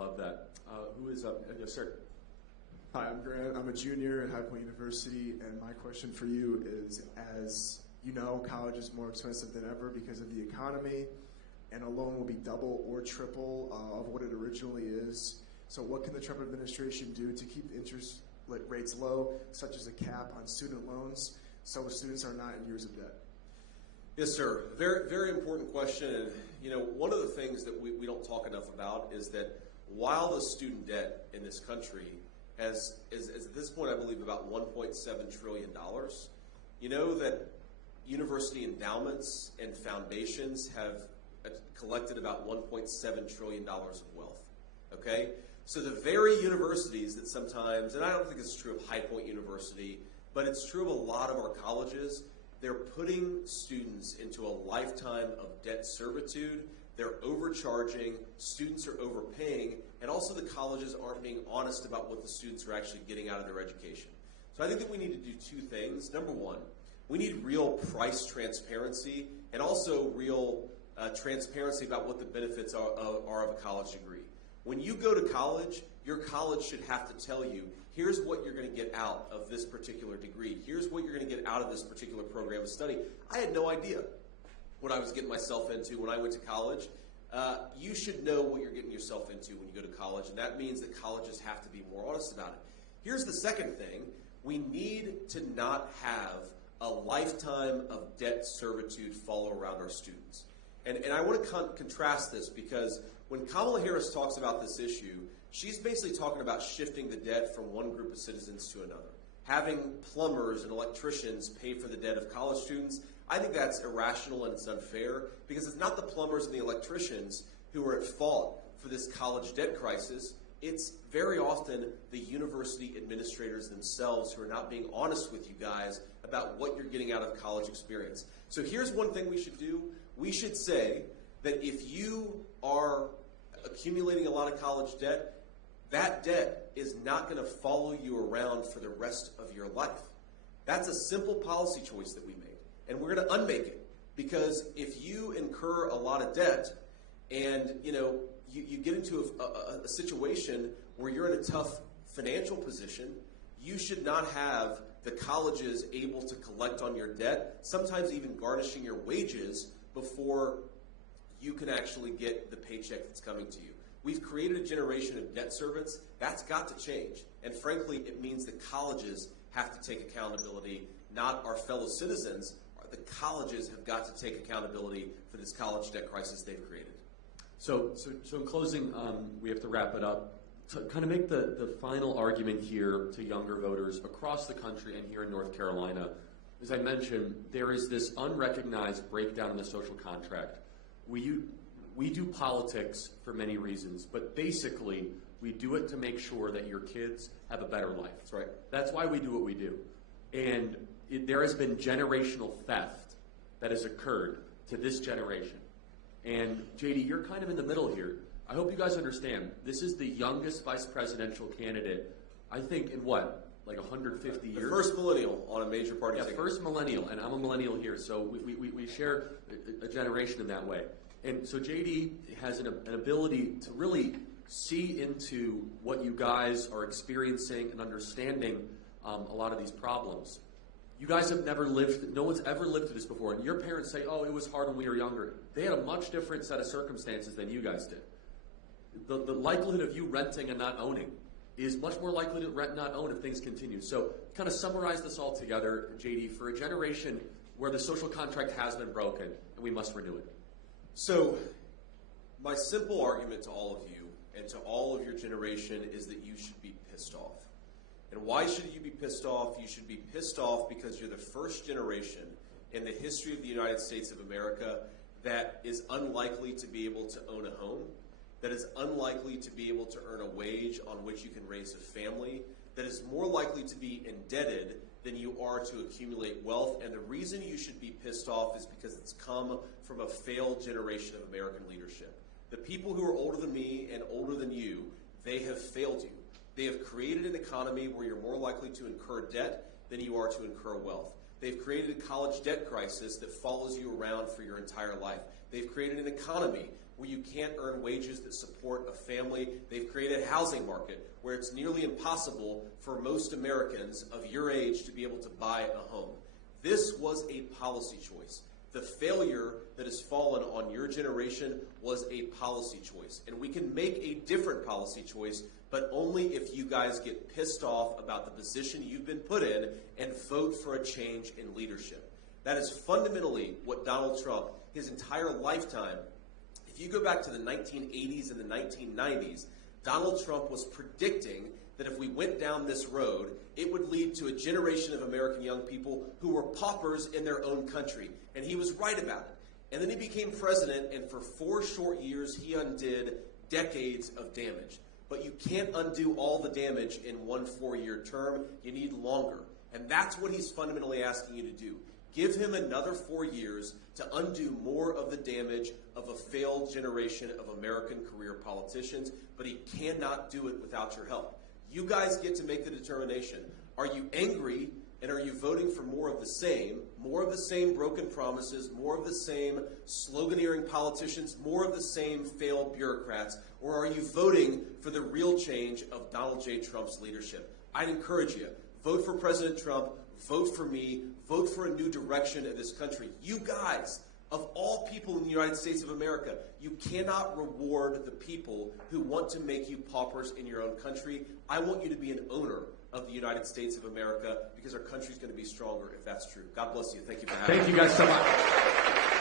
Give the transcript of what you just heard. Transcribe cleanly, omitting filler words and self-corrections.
Love that. Who is up? Yes, sir. Hi, I'm Grant. I'm a junior at High Point University, and my question for you is, as you know, college is more expensive than ever because of the economy, and a loan will be double or triple of what it originally is. So what can the Trump administration do to keep interest rates low, such as a cap on student loans, so students are not in years of debt? Yes, sir. Very, very important question. And, you know, one of the things that we don't talk enough about is that while the student debt in this country is at this point, I believe, about $1.7 trillion, you know that university endowments and foundations have collected about $1.7 trillion of wealth, okay? So the very universities that sometimes, and I don't think it's true of High Point University, but it's true of a lot of our colleges, they're putting students into a lifetime of debt servitude. They're overcharging, students are overpaying, and also the colleges aren't being honest about what the students are actually getting out of their education. So I think that we need to do two things. Number one, we need real price transparency and also real transparency about what the benefits are of a college degree. When you go to college, your college should have to tell you, here's what you're going to get out of this particular degree. Here's what you're going to get out of this particular program of study. I had no idea what I was getting myself into when I went to college. You should know what you're getting yourself into when you go to college, and that means that colleges have to be more honest about it. Here's the second thing. We need to not have a lifetime of debt servitude follow around our students. And I want to contrast this because when Kamala Harris talks about this issue, she's basically talking about shifting the debt from one group of citizens to another. Having plumbers and electricians pay for the debt of college students, I think that's irrational and it's unfair because it's not the plumbers and the electricians who are at fault for this college debt crisis. It's very often the university administrators themselves who are not being honest with you guys about what you're getting out of college experience. So here's one thing we should do. We should say that if you are accumulating a lot of college debt, that debt is not going to follow you around for the rest of your life. That's a simple policy choice that we made, and we're going to unmake it because if you incur a lot of debt and you get into a situation where you're in a tough financial position, you should not have the colleges able to collect on your debt, sometimes even garnishing your wages before you can actually get the paycheck that's coming to you. We've created a generation of debt servants. That's got to change. And frankly, it means the colleges have to take accountability, not our fellow citizens. The colleges have got to take accountability for this college debt crisis they've created. So in closing, we have to wrap it up. To kind of make the final argument here to younger voters across the country and here in North Carolina, as I mentioned, there is this unrecognized breakdown in the social contract. We do politics for many reasons, but basically we do it to make sure that your kids have a better life. That's right. That's why we do what we do. And there has been generational theft that has occurred to this generation. And JD, you're kind of in the middle here. I hope you guys understand, this is the youngest vice presidential candidate, I think, in what? Like 150 years? The first millennial on a major party ticket. First millennial, and I'm a millennial here, so we share a generation in that way. And so JD has an ability to really see into what you guys are experiencing and understanding a lot of these problems. You guys have never lived, no one's ever lived through this before, and your parents say, oh, it was hard when we were younger. They had a much different set of circumstances than you guys did. The likelihood of you renting and not owning is much more likely to rent and not own if things continue. So kind of summarize this all together, JD, for a generation where the social contract has been broken and we must renew it. So my simple argument to all of you and to all of your generation is that you should be pissed off. And why should you be pissed off? You should be pissed off because you're the first generation in the history of the United States of America that is unlikely to be able to own a home, that is unlikely to be able to earn a wage on which you can raise a family, that is more likely to be indebted than you are to accumulate wealth. And the reason you should be pissed off is because it's come from a failed generation of American leadership. The people who are older than me and older than you, they have failed you. They have created an economy where you're more likely to incur debt than you are to incur wealth. They've created a college debt crisis that follows you around for your entire life. They've created an economy where you can't earn wages that support a family. They've created a housing market where it's nearly impossible for most Americans of your age to be able to buy a home. This was a policy choice. The failure that has fallen on your generation was a policy choice. And we can make a different policy choice, but only if you guys get pissed off about the position you've been put in and vote for a change in leadership. That is fundamentally what Donald Trump, his entire lifetime, if you go back to the 1980s and the 1990s, Donald Trump was predicting that if we went down this road, it would lead to a generation of American young people who were paupers in their own country. And he was right about it. And then he became president, and for 4 short years, he undid decades of damage. But you can't undo all the damage in one 4-year term. You need longer. And that's what he's fundamentally asking you to do. Give him another 4 years to undo more of the damage of a failed generation of American career politicians, but he cannot do it without your help. You guys get to make the determination. Are you angry, and are you voting for more of the same broken promises, more of the same sloganeering politicians, more of the same failed bureaucrats, or are you voting for the real change of Donald J. Trump's leadership? I'd encourage you, vote for President Trump, vote for me, vote for a new direction of this country. You guys, of all people in the United States of America, you cannot reward the people who want to make you paupers in your own country. I want you to be an owner of the United States of America because our country is going to be stronger if that's true. God bless you. Thank you for having me. Thank you guys so much.